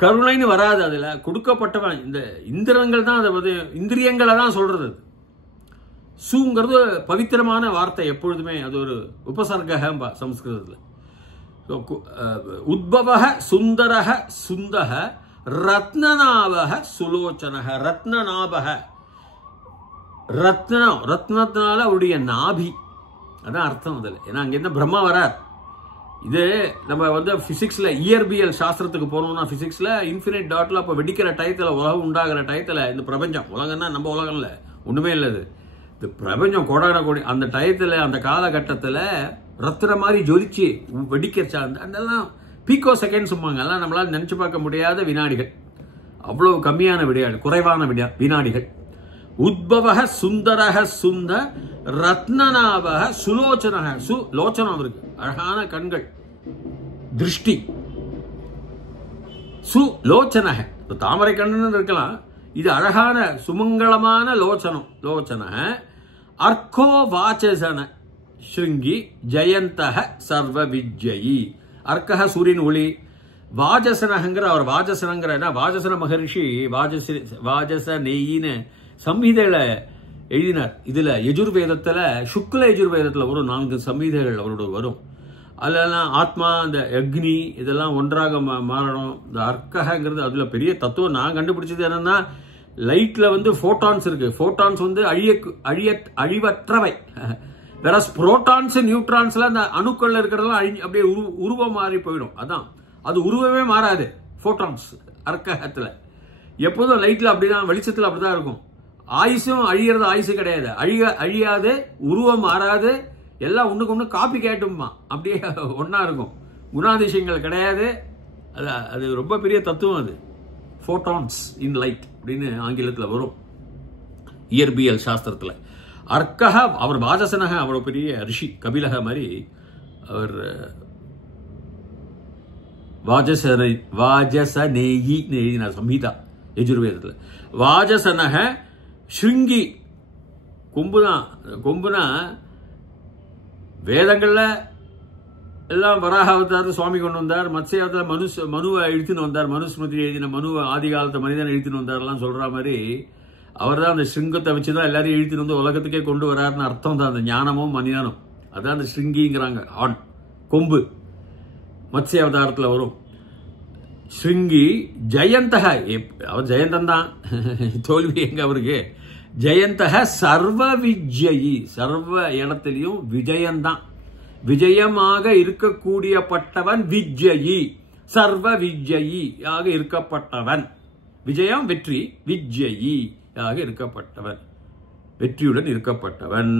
கருணைன்னு வராது, அதுல கொடுக்கப்பட்டவன். இந்த இந்திரங்கள் தான், அதை இந்திரியங்களை தான் சொல்றது. சுங்கிறது பவித்திரமான வார்த்தை எப்பொழுதுமே, அது ஒரு உபசர்க சம்ஸ்கிருதத்தில். உத்பவ சுந்தரக சுந்தக ரத்னநாபக சுலோச்சனக. ரத்னநாபக ரத்னத்தினால அவருடைய நாபி, அதான் அர்த்தம் அதில். ஏன்னா அங்க என்ன பிரம்மா வரார். இது நம்ம பிசிக்ஸ்ல இயற்பியல் சாஸ்திரத்துக்கு போனோம்னா, பிசிக்ஸ்ல இன்ஃபினிட் டாட்ல அப்ப வெடிக்கிற டயத்துல, உலகம் உண்டாகிற டயத்துல, இந்த பிரபஞ்சம், உலகம்னா நம்ம உலகம் இல்ல, ஒண்ணுமே இல்லது, இந்த பிரபஞ்சம் கோடான கோடி, அந்த டயத்துல அந்த காலகட்டத்துல ரத்தின மாதிரி ஜொலிச்சு வெடிக்கிறச்சா, அதெல்லாம் பீக்கோ செகண்ட் சொல்லுவாங்க. அதெல்லாம் நம்மளால நினைச்சு பார்க்க முடியாத வினாடிகள், அவ்வளவு கம்மியான விடையாடு, குறைவான வினாடிகள். உத்பவ சுந்தரக சுந்த ரத்னநாபக சுலோச்சனக. சுலோச்சனம் இருக்கு, அழகான கண்கள், திருஷ்டி. சுலோச்சனக தாமரை கண்ணன் இருக்கலாம், இது அழகான சுமங்கலமான லோச்சனம். லோச்சன அர்க்கோ வாச்சசன. ஸ்ருங்கி ஜெயந்தக சர்வ விஜயி. அர்க்கஹ சூரியன் ஒளி. வாஜசனங்கிற அவர் வாஜசனங்கிற வாஜசன மகரிஷி வாஜசநேயின்னு சம்ஹிதையில எழுதினார். இதுல யஜுர்வேதத்துல சுக்ல யஜுர்வேதத்துல வரும் 4 சம்ஹிதைகள் அவரோட வரும். அதெல்லாம் ஆத்மா, இந்த அக்னி இதெல்லாம் ஒன்றாக மாறணும். இந்த அர்க்கஹங்கிறது அதுல பெரிய தத்துவம். நான் கண்டுபிடிச்சது என்னன்னா, லைட்ல வந்து போட்டான்ஸ் இருக்கு. போட்டான்ஸ் வந்து அழிவற்றவை. வேற புரோட்டான்ஸ் நியூட்ரான்ஸ்ல அந்த அணுக்கள்ல இருக்கிறதெல்லாம் அப்படியே உருவம் மாறி போயிடும். அதான் அது உருவமே மாறாது. போட்டான்ஸ் அர்க்கஹத்துல எப்போதும் லைட்ல அப்படிதான், வெளிச்சத்துல அப்படிதான் இருக்கும். ஆயுசும் அழியறது ஆயுசு கிடையாது. அழியாது, உருவம் மாறாது, எல்லாம் ஒண்ணுக்கு ஒண்ணு காப்பி கேட்டுமா அப்படியே ஒன்னா இருக்கும். குணாதிசயங்கள் கிடையாது. அது ரொம்ப பெரிய தத்துவம். அது போட்டான்ஸ் இன் லைட் அப்படின்னு ஆங்கிலத்தில் வரும் இயற்பியல் சாஸ்திரத்துல. அர்க்கஹ அவர் வாஜசனக அவ்வளவு பெரிய ரிஷி. கபிலக மாதிரி அவர் வாஜசநேயி எழுதினார் சம்ஹிதா யஜுர்வேதத்துல. வாஜசனக ஸ்ருங்கி. கொம்புனா வேதங்கள்ல எல்லாம் வராக அவதார சுவாமி கொண்டு வந்தார். மத்ஸ்ய அவதார மனுவை இழுத்துன்னு வந்தார். மனுஸ்மிருதி எழுதின மனுவை ஆதி காலத்தை மனிதனை இழுத்துன்னு வந்தார்லாம் சொல்ற மாதிரி அவர் தான் அந்த ஸ்ருங்கத்தை வச்சுதான் எல்லாரையும் இழுத்துன்னு வந்து உலகத்துக்கே கொண்டு வராருன்னு அர்த்தம் தான். அந்த ஞானமும் மனிதனும் அதான் அந்த ஸ்ருங்கிங்கிறாங்க. ஆண் கொம்பு மத்ஸ்ய அவதாரத்தில் வரும். ஸ்ருங்கி ஜெயந்தக. அவர் ஜெயந்தன் தான், தோல்வி எங்க அவருக்கு. ஜெயந்தக சர்வ விஜயி. சர்வ இடத்திலையும் விஜயந்தான். விஜயமாக இருக்கக்கூடியப்பட்டவன் விஜயி. சர்வ விஜயி ஆக இருக்கப்பட்டவன். விஜயம் வெற்றி, விஜயி ஆக இருக்கப்பட்டவன், வெற்றியுடன் இருக்கப்பட்டவன்.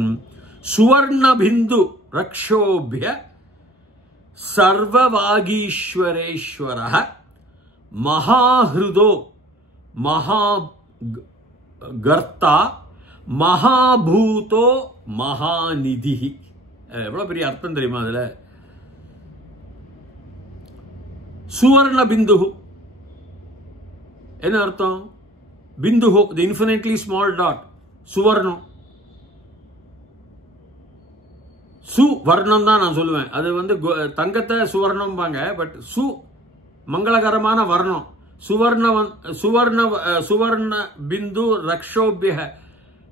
சுவர்ண பிந்து ரக்ஷோபிய சர்வவாகீஸ்வரேஸ்வர மகாஹிருதோ மகாகர்த்தா மகாபூதோ மகாநிதி. எவ்வளவு பெரிய அர்த்தம் தெரியுமா அதுல. சுவர்ண பிந்து என்ன அர்த்தம்? பிந்து, தி இன்ஃபினிட்லி ஸ்மால் டாட். சுவர்ணம், சுவர்ணம் தான் நான் சொல்லுவேன். அது வந்து தங்கத்தை சுவர்ணம் பாங்க. பட் மங்களகரமான வர்ணம். சுவர்ண பிந்து ரக்ஷோபிய.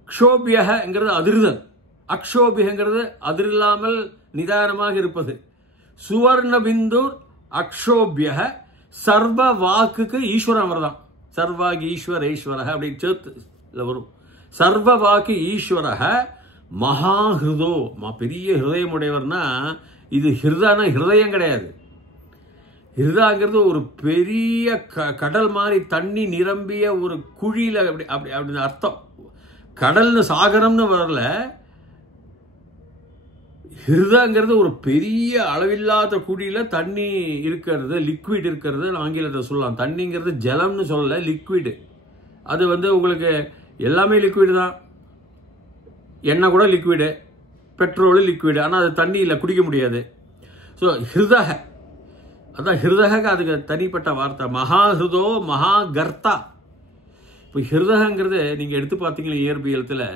க்ஷோபியங்கிறது அதிர்தல். அக்ஷோபியங்கிறது அதிரில்லாமல் நிதானமாக இருப்பது. சுவர்ண பிந்து அக்ஷோபிய. சர்வ வாக்குக்கு ஈஸ்வரன் அவர்தான். சர்வாகி ஈஸ்வரேஸ்வர அப்படின்னு சேர்த்து வரும். சர்வ வாக்கு ஈஸ்வர மகாஹிருதோ. பெரிய ஹிருதயம் உடையவர்னா இது ஹிருதானா ஹிருதயம் கிடையாது. ஹிருதாங்கிறது ஒரு பெரிய கடல் மாதிரி தண்ணி நிரம்பிய ஒரு குழியில அப்படி அப்படி அப்படின்னு அர்த்தம். கடல்னு சாகரம்னு வரல. ஹிருதாங்கிறது ஒரு பெரிய அளவில்லாத குழியில தண்ணி இருக்கிறது, லிக்விட் இருக்கிறது ஆங்கிலத்தில் சொல்லலாம். தண்ணிங்கிறது ஜலம்னு சொல்லல, லிக்விடு. அது வந்து உங்களுக்கு எல்லாமே லிக்விடு தான். எண்ணெய் கூட லிக்விடு, பெட்ரோலு லிக்விடு. ஆனால் அது தண்ணியில் குடிக்க முடியாது. ஸோ ஹிருதக, அதான் ஹிருதக, அதுக்கு தனிப்பட்ட வார்த்தை. மகாஹிருதோ மகாகர்த்தா. இப்போ ஹிருதகங்கிறது நீங்கள் எடுத்து பார்த்தீங்கன்னா இயற்பியலத்தில்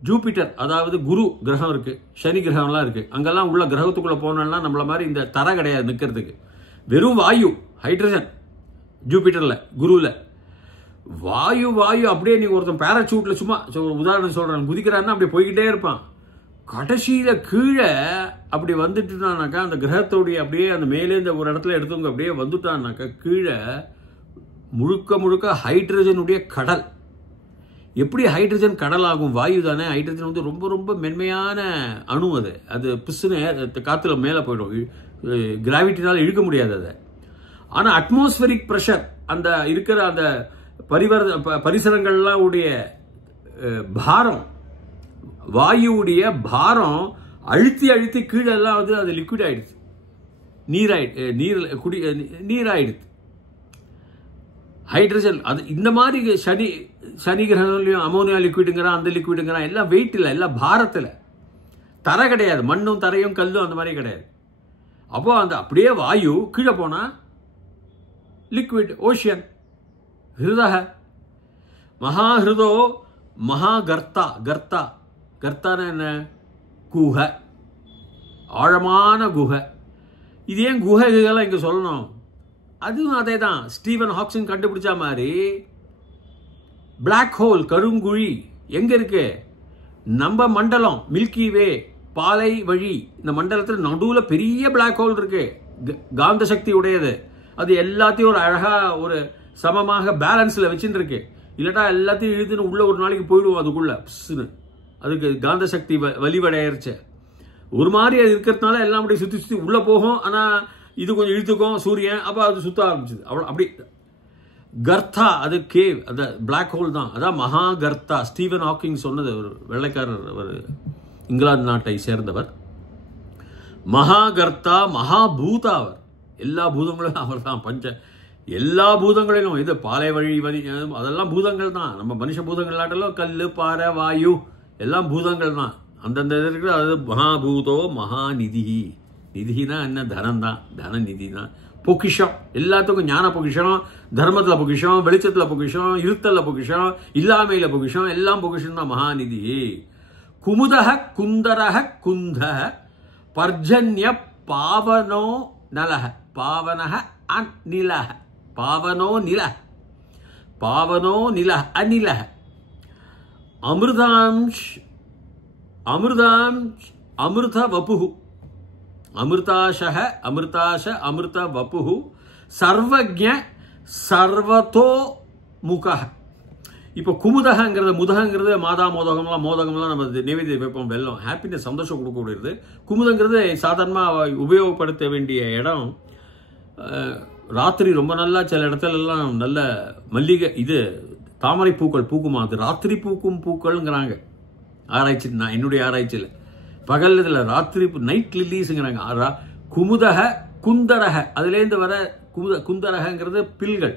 ஜூபிட்டர், அதாவது குரு கிரகம் இருக்கு, சனி கிரகம்லாம் இருக்கு. அங்கெல்லாம் உள்ள கிரகத்துக்குள்ள போனோம்னா நம்மள மாதிரி இந்த தரை கிடையாது நிற்கிறதுக்கு. வெறும் வாயு, ஹைட்ரஜன் ஜூபிட்டர்ல, குருவில் வாயு அப்படியே நீங்க ஒருத்தன் பேராசூட்ல சும்மா உதாரணம் சொல்றேன் குதிக்கிறான்னா அப்படியே போய்கிட்டே இருப்பான். கடைசியில கீழே அப்படி வந்துட்டுனாக்கா அந்த கிரகத்தோடைய அப்படியே அந்த மேலேருந்து ஒரு இடத்துல எடுத்தவங்க அப்படியே வந்துட்டான்னாக்கா கீழே முழுக்க ஹைட்ரஜனுடைய கடல். எப்படி ஹைட்ரஜன் கடல் ஆகும்? வாயு தானே. ஹைட்ரஜன் வந்து ரொம்ப ரொம்ப மென்மையான அணு. அது பிசுன்னு காத்துல மேலே போயிடும். கிராவிட்டினால இழுக்க முடியாது அதை. ஆனால் அட்மாஸ்பரிக் ப்ரெஷர், அந்த இருக்கிற அந்த பரிசரங்கள்லாம் உடைய பாரம், வாயுடைய பாரம் அழுத்தி கீழே எல்லாம் வந்து அது லிக்விட் ஆயிடுச்சு, நீராயிடுது. ஹைட்ரஜன் அது இந்த மாதிரி சனி கிரகங்களையும் அமோனியா லிக்விடுங்கிறான், அந்த லிக்விடுங்கிறான். எல்லாம் வெயிட் இல்லை, எல்லாம் பாரத்தில். தரை கிடையாது, மண்ணும் தரையும் கல்லும் அந்த மாதிரி கிடையாது. அப்போ அந்த அப்படியே வாயு கீழே போனா லிக்விட், ஓஷியன். ஹிருதக மகாஹிருதோ மகாகர்த்தா. கர்த்தான என்ன? கூஹ, ஆழமான குகை. இது ஏன் குகைகள்லாம் இங்கே சொல்லணும்? அதுவும் அதே தான். ஸ்டீவன் ஹாக்கிங் கண்டுபிடிச்ச மாதிரி பிளாக் ஹோல், கருங்குழி எங்கே இருக்கு? நம்ம மண்டலம் மில்கி வே, பாலை வழி, இந்த மண்டலத்தில் நடுவில் பெரிய பிளாக் ஹோல் இருக்கு, காந்த சக்தி உடையது. அது எல்லாத்தையும் ஒரு அழகா ஒரு சமமாக பேலன்ஸில் வச்சுட்டு இருக்கு. இல்லாட்டா எல்லாத்தையும் இழுத்துன்னு உள்ள ஒரு நாளைக்கு போயிடுவோம் அதுக்குள்ள. அதுக்கு காந்த சக்தி வலிவடையாயிருச்சு. ஒரு மாதிரி அது இருக்கிறதுனால எல்லாம் அப்படியே சுற்றி சுற்றி உள்ளே போகும். ஆனால் இது கொஞ்சம் இழுத்துக்கும் சூரியன், அப்போ அது சுற்ற ஆரம்பிச்சுது. அவ்வளோ அப்படி கர்த்தா, அது கேவ், அது பிளாக் ஹோல் தான். அதான் மகா கர்த்தா. ஸ்டீவன் ஹாக்கிங் சொன்னது. ஒரு வெள்ளைக்காரர், ஒரு இங்கிலாந்து நாட்டை சேர்ந்தவர். மகா கர்த்தா, மகாபூதா அவர். எல்லா பூதங்களும் அவர் தான். எல்லா பூதங்களிலும் இது பாலை வழி அதெல்லாம் பூதங்கள் தான். நம்ம மனுஷ பூதங்கள் நாட்டிலும் கல், பாறை, வாயு எல்லாம் பூதங்கள் தான். அந்தந்த இருக்கிற அது மகாபூதோ மகாநிதி. நிதினா என்ன? தனம் தான். தன நிதி தான். பொக்கிஷம், எல்லாத்துக்கும் ஞான பொக்கிஷம், தர்மத்தில் பொக்கிஷம், வெளிச்சத்தில் பொக்கிஷம், இருத்தல்ல பொக்கிஷம், இல்லாமையில பொக்கிஷம், எல்லாம் பொக்கிஷம் தான் மகாநிதி. குமுதக குந்தரக குந்த பர்ஜன்ய பாவனோ நலக பாவனக அநிலக பாவனோ நில பாவனோ நில அநிலக அமிர்தாம்ஷ் அமிர்தாம்ஷ் அமிர்த வபுஹு அமிர்தாஷக அமிர்தாஷ அமிர்த வபுஹு சர்வஜ்ஞ சர்வதோ முகஹ. இப்போ குமுதகங்கிறது, முதகங்கிறது மாதா மோதகம்லாம், மோதகம்லாம் நம்ம நைவேத்தியம் வைப்போம், வெல்லம், ஹாப்பினஸ், சந்தோஷம் கொடுக்கக்கூடியது. குமுதங்கிறது சாதாரணமாக உபயோகப்படுத்த வேண்டிய இடம். ராத்திரி ரொம்ப நல்லா சில இடத்துலலாம் நல்ல மல்லிகை இது தாமரை பூக்கள் பூக்குமா, அது ராத்திரி பூக்கும் பூக்கள்ங்கிறாங்க ஆராய்ச்சி. நான் என்னுடைய ஆராய்ச்சியில் பகல் இதில் ராத்திரி நைட் லில்லிஸுங்கிறாங்க. குமுதக குந்தரக, அதுலேருந்து வர குந்தரகங்கிறது பில்கள்.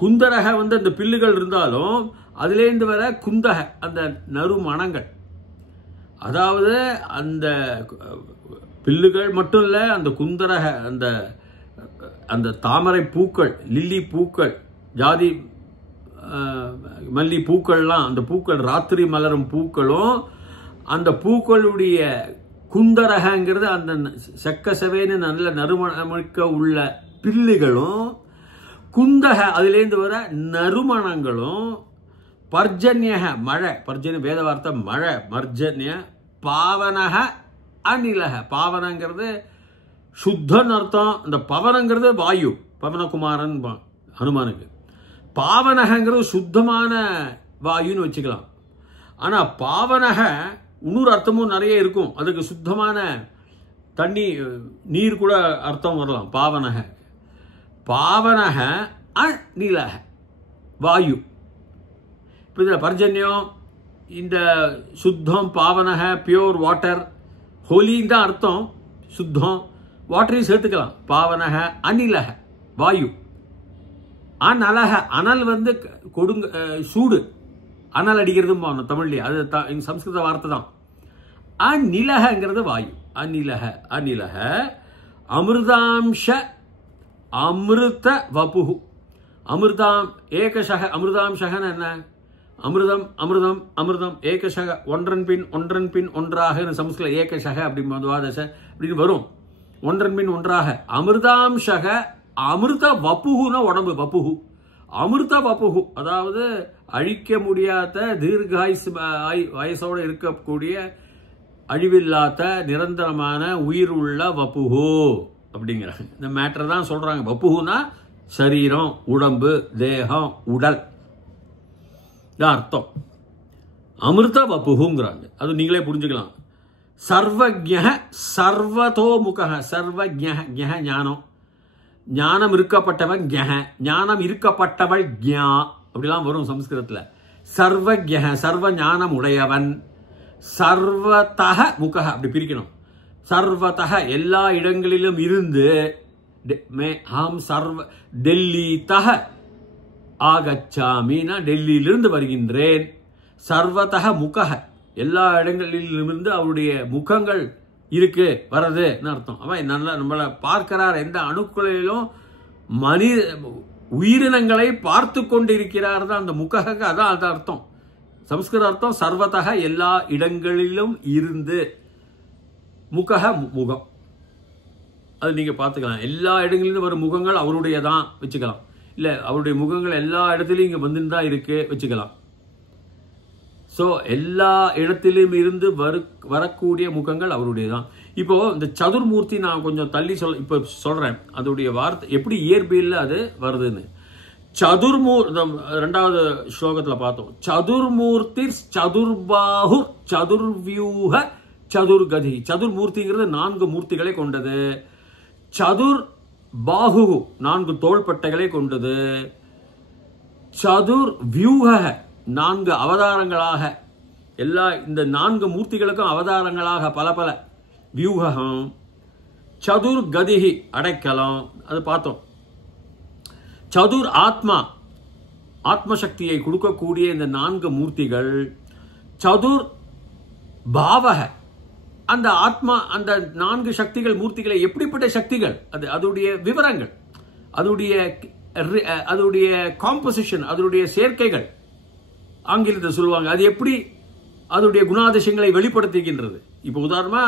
குந்தரக அந்த பில்லுகள் இருந்தாலும் அதுலேருந்து வர குந்தக அந்த நறுமணங்கள். அதாவது அந்த பில்லுகள் மட்டும் இல்லை, அந்த குந்தரக அந்த தாமரை பூக்கள், லில்லி பூக்கள், ஜாதி மல்லி பூக்கள்லாம், அந்த பூக்கள் ராத்திரி மலரும் பூக்களும், அந்த பூக்களுடைய குந்தரகங்கிறது அந்த செக்க செவேன்னு நல்ல நறுமணமிக்க உள்ள பில்லுகளும், குந்தக அதுலேருந்து வர நறுமணங்களும், பர்ஜன்யக மழை, பர்ஜன்ய வேத வார்த்தை மழை, மர்ஜன்ய பாவனக அநிலக. பாவனங்கிறது சுத்தன்னு அர்த்தம். இந்த பவனங்கிறது வாயு, பவனகுமாரன் ஹனுமானுக்கு. பாவனகங்கிறது சுத்தமான வாயுன்னு வச்சுக்கலாம். ஆனால் பாவனக இன்னொரு அர்த்தமும் நிறைய இருக்கும். அதுக்கு சுத்தமான தண்ணி, நீர் கூட அர்த்தம் வரலாம். பாவனக பாவனக அநிலக வாயு. இப்போ இதில் பர்ஜன்யம், இந்த சுத்தம், பாவனக பியோர் வாட்டர், ஹோலின்னு தான் அர்த்தம். சுத்தம் வாட்டரையும் சேர்த்துக்கலாம். பாவனக அநிலக வாயு. அனலக, அனல் கொடுங்க சூடு, அனல் அடிக்கிறதும் தமிழ்லேயே, அது சம்ஸ்கிருத வார்த்தை தான். அநிலகங்கிறது வாயு. அநிலக அநிலக அமிர்தாம்ஷ அமிர்த வபுஹு. அமிர்தாம் ஏகசக, அமிர்தாம்சகன்னு என்ன? அமிர்தம் அமிர்தம் அமிர்தம் ஏகசக, ஒன்றன் பின் ஒன்றாக சம்ஸ்கிருத ஏகசக அப்படின்னு துவாதச அப்படின்னு வரும். ஒன்றன் பின் ஒன்றாக அமிர்தாம்சக அமிர்த வப்புகுன உடம்பு. வப்புகு அமிர்த வப்புகு, அதாவது அழிக்க முடியாத தீர்காயுசு வயசோடு இருக்கக்கூடிய அழிவில்லாத நிரந்தரமான உயிர் உள்ள வப்புகு அப்படிங்கிறாங்க. இந்த மேட்டர் தான் சொல்றாங்க. வப்புகுனா சரீரம், உடம்பு, தேகம், உடல் தான் அர்த்தம். அமிர்த வப்புகுங்கிறாங்க. அது நீங்களே புரிஞ்சுக்கலாம். சர்வஜ்ஞ சர்வதோமுக. சர்வஜ்ஞ ஞானம், ஞானம் இருக்கப்பட்டவன் ஜஹ, ஞானம் இருக்கப்பட்டவள் ஜா அப்படிலாம் வரும் சம்ஸ்கிருதத்தில். சர்வஜ்ஞ சர்வ ஞானம் உடையவன், சர்வதக முக அப்படி பிரிக்கணும். சர்வதக எல்லா இடங்களிலும் இருந்து, ஹம் சர்வ டெல்லி தக ஆகச்சாமினா டெல்லியிலிருந்து வருகின்றேன். சர்வதக முக எல்லா இடங்களிலிருந்து அவருடைய முகங்கள் இருக்கு வர்றதுன்னு அர்த்தம். அவன் நல்லா நம்மளை பார்க்கிறார். எந்த அணுக்களிலும் மனித உயிரினங்களை பார்த்து கொண்டிருக்கிறார் தான் அந்த முகக. அதான் அது அர்த்தம். சம்ஸ்கிருத அர்த்தம் சர்வதக எல்லா இடங்களிலும் இருந்து. முகஹ முகம், அது நீங்கள் பார்த்துக்கலாம். எல்லா இடங்களிலும் வரும் முகங்கள் அவருடைய தான் வச்சுக்கலாம். இல்லை அவருடைய முகங்கள் எல்லா இடத்துலையும் இங்கே வந்துன்னு தான் இருக்கு வச்சுக்கலாம். ஸோ எல்லா இடத்திலும் இருந்து வரக்கூடிய முகங்கள் அவருடைய தான். இப்போ இந்த சதுர்மூர்த்தி நான் கொஞ்சம் தள்ளி இப்போ சொல்றேன் அதோடைய வார்த்தை எப்படி இயற்பியல்ல அது வருதுன்னு. ரெண்டாவது ஸ்லோகத்தில் பார்த்தோம். சதுர்மூர்த்தி சதுர்பாஹு சதுர்வியூஹ சதுர்கதி. சதுர்மூர்த்திங்கிறது 4 மூர்த்திகளை கொண்டது. சதுர் பாஹு 4 தோள்பட்டைகளை கொண்டது. சதுர் வியூஹ 4 அவதாரங்களாக, எல்லா இந்த 4 மூர்த்திகளுக்கும் அவதாரங்களாக பல பல வியூகம். சதுர் கதிஹி அடைக்கலம், அது பார்த்தோம். சதுர் ஆத்மா ஆத்மசக்தியை கொடுக்கக்கூடிய இந்த 4 மூர்த்திகள். சதுர் பாவக அந்த ஆத்மா, அந்த 4 சக்திகள் மூர்த்திகளை எப்படிப்பட்ட சக்திகள், அதோடைய விவரங்கள், அதோடைய காம்போசிஷன், அதோடைய சேர்க்கைகள் ஆங்கிலத்தில் சொல்லுவாங்க. அது எப்படி அதோடைய குணாதிசயங்களை வெளிப்படுத்துகின்றது. இப்போ உதாரணமா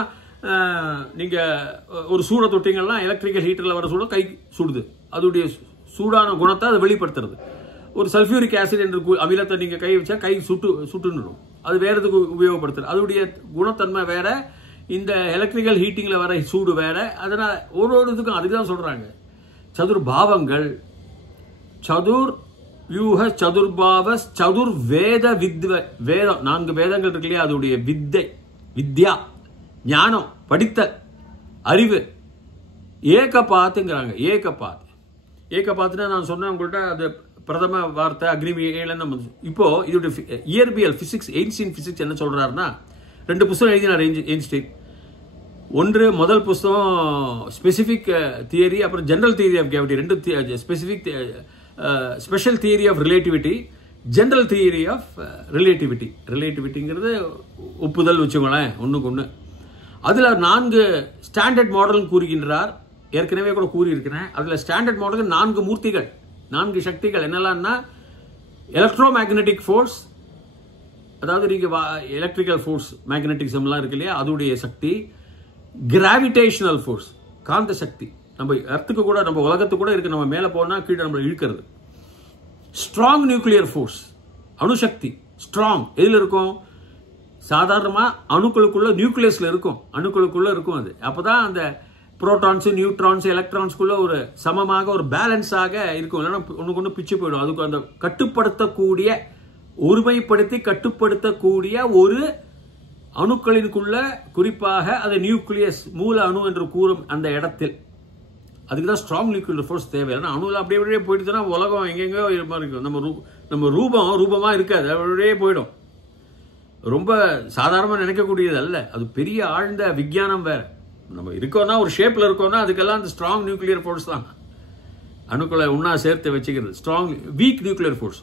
நீங்க ஒரு சூட தொட்டிங்கன்னா எலக்ட்ரிக்கல் ஹீட்டர்ல வர சூட கை சுடுது, அதோடைய சூடான குணத்தை அதை வெளிப்படுத்துறது. ஒரு சல்ஃபியூரிக் ஆசிட் என்ற அமிலத்தை நீங்க கை வச்சா கை சுட்டுன்னுடும், அது வேற எதுக்கு உபயோகப்படுத்துறது, அதோடைய குணத்தன்மை வேற, இந்த எலக்ட்ரிக்கல் ஹீட்டிங்ல வர சூடு வேற. அதனால ஒரு இதுக்கும் அதுதான் சொல்றாங்க சதுர் பாவங்கள். சதுர் வியூஹ சதுர்பாவ சதுர் வேத வேதம் 4 வேதங்கள் இருக்கு இல்லையா, அதோடைய வித்யா ஞானம், படித்தல், அறிவு. ஏகபாத்துங்கிறாங்க. ஏகபாத்துனா நான் சொன்னேன் உங்கள்கிட்ட, அது பிரதம வார்த்தை அக்னிவியல். இப்போ இதோட இயற்பியல் பிசிக்ஸ், எயின்ஸ்டீன் பிசிக்ஸ் என்ன சொல்றாருன்னா, 2 புத்தகம் எழுதினார் எயின்ஸ்டீன். முதல் புத்தகம் ஸ்பெசிபிக் தியரி, அப்புறம் general theory of gravity. 2 specific special theory of relativity, general theory of relativity. ரிலேட்டிவிட்டிங்கிறது ஒப்புதல் வச்சுக்கோங்களேன், ஒன்றுக்கு ஒன்று. அதில் 4 ஸ்டாண்டர்ட் மாடல் கூறுகின்றார். ஏற்கனவே கூட கூறியிருக்கிறேன். அதில் ஸ்டாண்டர்ட் மாடலுக்கு 4 மூர்த்திகள், 4 சக்திகள் என்னெல்லாம்னா, எலக்ட்ரோ மேக்னெட்டிக் ஃபோர்ஸ், அதாவது நீங்க எலக்ட்ரிக்கல் ஃபோர்ஸ் மேக்னெட்டிசம்லாம் இருக்கு இல்லையா, அதோடைய சக்தி. கிராவிடேஷனல் ஃபோர்ஸ் காந்த சக்தி, நம்ம எர்த்துக்கு கூட, நம்ம உலகத்துக்கு கூட இருக்கு, நம்ம மேலே போனால் கீழே நம்மளை இழுக்கிறது. ஸ்ட்ராங் நியூக்ளியர் ஃபோர்ஸ் அணுசக்தி. ஸ்ட்ராங் எதில் இருக்கும், சாதாரணமா அணுக்களுக்குள்ள நியூக்ளியஸ்ல இருக்கும், அணுக்களுக்குள்ள இருக்கும். அது அப்பதான் அந்த புரோட்டான்ஸ், நியூட்ரான்ஸ், எலக்ட்ரான்ஸ்குள்ள ஒரு சமமாக ஒரு பேலன்ஸாக இருக்கும். இல்லைன்னா ஒண்ணுக்கு ஒன்று பிச்சு போயிடும். அதுக்கு அந்த கட்டுப்படுத்தக்கூடிய, ஒருமைப்படுத்தி கட்டுப்படுத்தக்கூடிய ஒரு அணுக்களினுக்குள்ள, குறிப்பாக அது நியூக்ளியஸ் மூல அணு என்று கூறும் அந்த இடத்தில், அதுக்குதான் ஸ்ட்ராங் நியூக்ளியர் ஃபோர்ஸ் தேவை. ஏன்னா அணுல அப்படியே போயிடுச்சுன்னா உலகம் எங்கெங்கோ இருக்கும். நம்ம ரூபமா இருக்காது, அப்படியே போயிடும். ரொம்ப சாதாரணமாக நினைக்கக்கூடியது அல்ல, அது பெரிய ஆழ்ந்த விஞ்ஞானம் வேற. நம்ம இருக்கோம்னா, ஒரு ஷேப்ல இருக்கோம்னா, அதுக்கெல்லாம் அந்த ஸ்ட்ராங் நியூக்ளியர் ஃபோர்ஸ் தான் அணுக்களை ஒன்னா சேர்த்து வச்சுக்கிறது. Strong week nuclear force.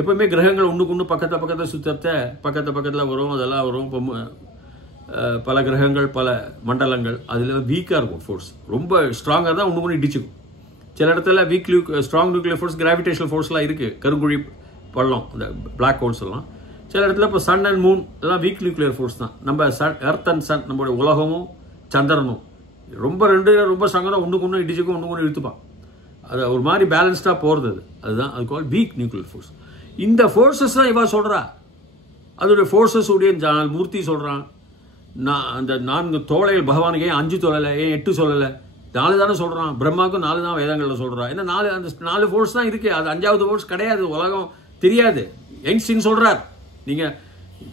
எப்பவுமே கிரகங்கள் ஒண்ணுக்கு ஒன்று பக்கத்தை சுத்தத்தை பக்கத்தில் வரும், அதெல்லாம் வரும். இப்போ பல கிரகங்கள், பல மண்டலங்கள், அதில் வீக்காக இருக்கும் ஃபோர்ஸ். ரொம்ப ஸ்ட்ராங்காக தான் ஒன்று இடிச்சுக்கும். சில இடத்துல ஸ்ட்ராங் நியூக்ளியர் ஃபோர்ஸ், கிராவிடேஷனல் ஃபோர்ஸ்லாம் இருக்கு. கருங்குழி பள்ளம், இந்த பிளாக் ஹோல்ஸ் எல்லாம். சில இடத்துல இப்போ சன் அண்ட் மூன் இதெல்லாம் வீக் நியூக்ளியர் ஃபோர்ஸ் தான். நம்ம எர்த் அண்ட் சன், நம்மளுடைய உலகமும் சந்திரனும் ரொம்ப சங்கடம், ஒன்றுக்கு ஒன்று இடிச்சுக்கும், ஒன்றுக்கு ஒன்று இழுத்துப்பான். அது ஒரு மாதிரி பேலன்ஸ்டாக போகிறது. அதுதான் அது கால் வீக் நியூக்ளியர் ஃபோர்ஸ். இந்த ஃபோர்ஸஸ் தான் இவா சொல்கிறா. அதோடைய ஃபோர்ஸஸ் உடைய மூர்த்தி சொல்கிறான். அந்த 4 தோளைகள் பகவானுக்கு ஏன் 5 சொல்லலை, ஏன் 8 சொல்லலை? 4 தானே சொல்கிறான். பிரம்மாவுக்கும் 4 தான் வேதங்களில் சொல்கிறான். ஏன்னா 4 ஃபோர்ஸ் தான் இருக்கு. அது 5வது ஃபோர்ஸ் கிடையாது, உலகம் தெரியாது. ஐன்ஸ்டீன் சொல்றார். நீங்க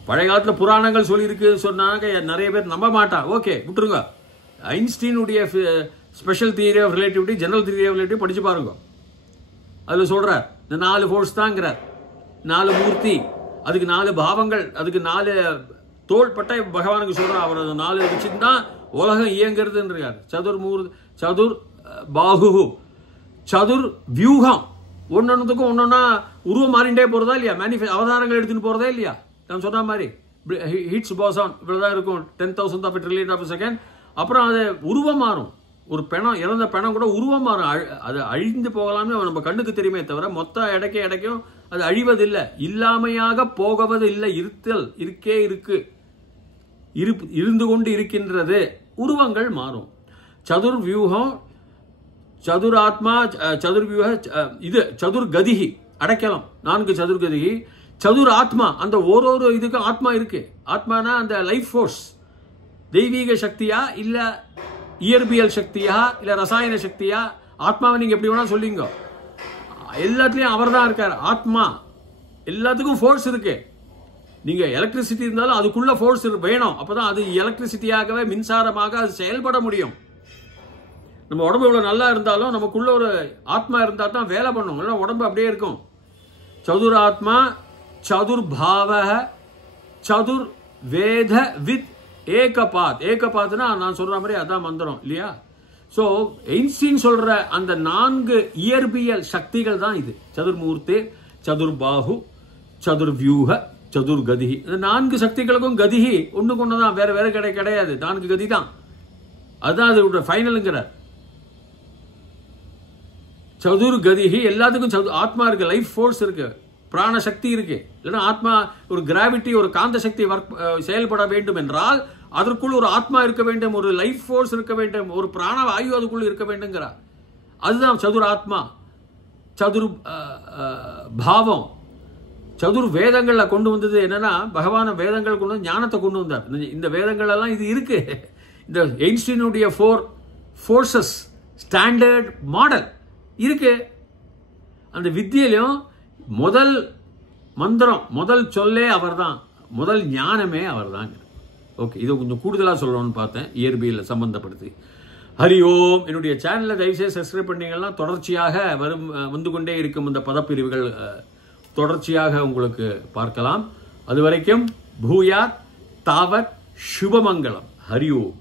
பழைய காலத்துல புராணங்கள் சொல்லியிருக்கு சொன்னாங்க, நிறைய பேர் நம்ப மாட்டா. ஓகே, விட்டுருங்க. ஐன்ஸ்டீனுடைய special theory of relativity, general theory of relativity படிச்சு பாருங்க. அதுல சொல்றார், இந்த 4 ஃபோர்ஸ் தாங்கிறார். 4 மூர்த்தி, அதுக்கு 4 பாவங்கள், அதுக்கு 4 தோள்பட்டை பகவானுக்கு சொல்றார். அவர் 4 வச்சுதான் உலகம் இயங்குறதுன்றார். சதுர் பாகு, சதுர் வியூகம். ஒன்னொன்னுக்கும் ஒன்னொன்னா உருவம் மாறிண்டே போறதா இல்லையா? அவதாரங்கள் எடுத்துட்டு போறதா இல்லையா? நான் சொன்ன மாதிரி ஹிட்ஸ் போசான் இவ்வளவுதான் இருக்கும், 10,000 ஆஃப் ட்ரில்லியன் ஆஃப் செகண்ட். அப்புறம் அது உருவம் மாறும். ஒரு பிணம், இறந்த பிணம் கூட உருவம் மாறும். அது அழிந்து போகலாம்னு நம்ம கண்ணுக்கு தெரியுமே தவிர மொத்த இடைக்கும் அது அழிவதில்லை, இல்லாமையாக போகவது இல்லை. இருத்தல் இருக்கே இருக்கு, இருந்து கொண்டு இருக்கின்றது. உருவங்கள் மாறும். சதுர்வியூகம், சதுராத்மா, சதுர்வியூக, இது சதுர்கதிகி அடைக்கலம், 4 சதுர்கதிகி, சதுர் ஆத்மா, அந்த ஒரு இதுக்கு ஆத்மா இருக்கு. ஆத்மானா அந்த லைஃப் ஃபோர்ஸ், தெய்வீக சக்தியா இல்ல இயற்பியல் சக்தியா இல்ல ரசாயன சக்தியா, ஆத்மாவை நீங்க எப்படி வேணா சொல்லிங்க, எல்லாத்துலயும் அவர் தான் இருக்கார். ஆத்மா எல்லாத்துக்கும் ஃபோர்ஸ் இருக்கு. நீங்க எலக்ட்ரிசிட்டி இருந்தாலும் அதுக்குள்ள ஃபோர்ஸ் வேணும், அப்பதான் அது எலக்ட்ரிசிட்டியாகவே மின்சாரமாக அது செயல்பட முடியும். நம்ம உடம்பு இவ்வளவு நல்லா இருந்தாலும் நமக்குள்ள ஒரு ஆத்மா இருந்தா தான் வேலை பண்ணும், இல்லைன்னா உடம்பு அப்படியே இருக்கும். சதுராத்மா, சதுர்பாவ, சதுர் வேத வித் ஏகபாத். ஏகபாத்னா நான் சொல்ற மாதிரி அதான் மந்திரம் இல்லையா? சோ ஐன்ஸ்டீன் சொல்ற அந்த 4 இயற்பியல் சக்திகள் தான் இது. சதுர்மூர்த்தி, சதுர்பாஹு, சதுர்வியூக, சதுர்கதி. இந்த 4 சக்திகளுக்கும் கதிகி ஒண்ணுக்கு ஒண்ணுதான், வேற வேற கிடையாது. 4 கதி தான், அதுதான் அதோட ஃபைனலுங்கிறார். சதுர்கதிகி எல்லாத்துக்கும் ஆத்மா இருக்கு, லைஃப் ஃபோர்ஸ் இருக்கு, பிராண சக்தி இருக்கு. இல்லைன்னா ஆத்மா ஒரு கிராவிட்டி, ஒரு காந்த சக்தி செயல்பட வேண்டும் என்றால் அதற்குள் ஒரு ஆத்மா இருக்க வேண்டும், ஒரு லைஃப் ஃபோர்ஸ் இருக்க வேண்டும், ஒரு பிராண வாயு அதுக்குள் இருக்க வேண்டும்ங்கிறார். அதுதான் சதுர் ஆத்மா. சதுர் பாவம், சதுர் வேதங்கள்ல கொண்டு வந்தது என்னன்னா, பகவான வேதங்கள் கொண்டு வந்து ஞானத்தை கொண்டு வந்தார். இந்த வேதங்கள் எல்லாம் இது இருக்கு. இந்த ஐன்ஸ்டீனுடைய 4 ஃபோர்சஸ் ஸ்டாண்டர்ட் மாடல் இருக்கு. அந்த வித்தியிலும் முதல் மந்திரம், முதல் சொல்லே அவர் தான், முதல் ஞானமே அவர் தான். ஓகே, இது கொஞ்சம் கூடுதலா சொல்லணும்னு பார்த்தேன் இயற்பியல் சம்பந்தப்படுத்தி. ஹரி ஓம். என்னுடைய சேனலை தயவுசெய்து சப்ஸ்கிரைப் பண்ணீங்கன்னா தொடர்ச்சியாக வந்து கொண்டே இருக்கும் இந்த பதப்பிரிவுகள் தொடர்ச்சியாக உங்களுக்கு பார்க்கலாம். அது வரைக்கும் பூயாத் தாவத் சுபமங்கலம். ஹரி ஓம்.